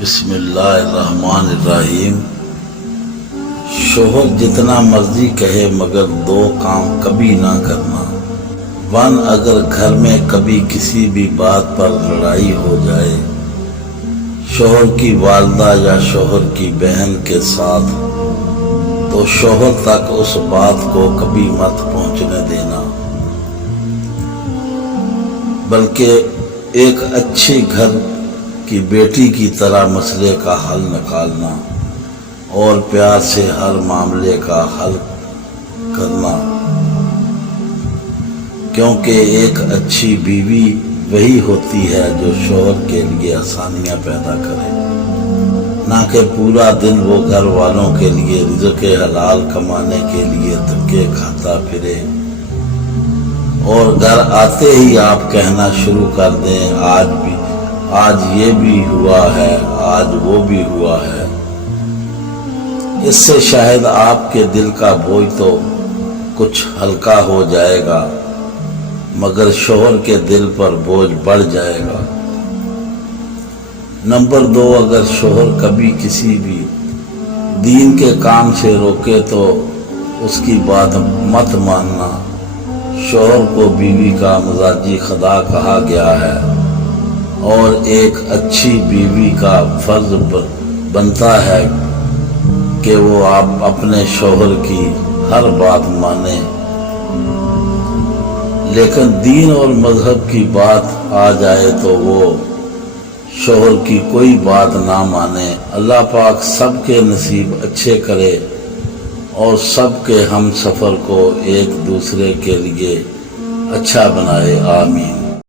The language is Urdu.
بسم اللہ الرحمن الرحیم۔ شوہر جتنا مرضی کہے مگر دو کام کبھی نہ کرنا۔ اگر گھر میں کبھی کسی بھی بات پر لڑائی ہو جائے، شوہر کی والدہ یا شوہر کی بہن کے ساتھ، تو شوہر تک اس بات کو کبھی مت پہنچنے دینا، بلکہ ایک اچھی گھر کی بیٹی کی طرح مسئلے کا حل نکالنا اور پیار سے ہر معاملے کا حل کرنا، کیونکہ ایک اچھی بیوی وہی ہوتی ہے جو شوہر کے لیے آسانیاں پیدا کرے، نہ کہ پورا دن وہ گھر والوں کے لیے رزق حلال کمانے کے لیے دھکے کھاتا پھرے اور گھر آتے ہی آپ کہنا شروع کر دیں آج یہ بھی ہوا ہے، آج وہ بھی ہوا ہے۔ اس سے شاید آپ کے دل کا بوجھ تو کچھ ہلکا ہو جائے گا، مگر شوہر کے دل پر بوجھ بڑھ جائے گا۔ نمبر 2، اگر شوہر کبھی کسی بھی دین کے کام سے روکے تو اس کی بات مت ماننا۔ شوہر کو بیوی کا مزاجی خدا کہا گیا ہے اور ایک اچھی بیوی کا فرض بنتا ہے کہ وہ آپ اپنے شوہر کی ہر بات مانے، لیکن دین اور مذہب کی بات آ جائے تو وہ شوہر کی کوئی بات نہ مانے۔ اللہ پاک سب کے نصیب اچھے کرے اور سب کے ہم سفر کو ایک دوسرے کے لیے اچھا بنائے، آمین۔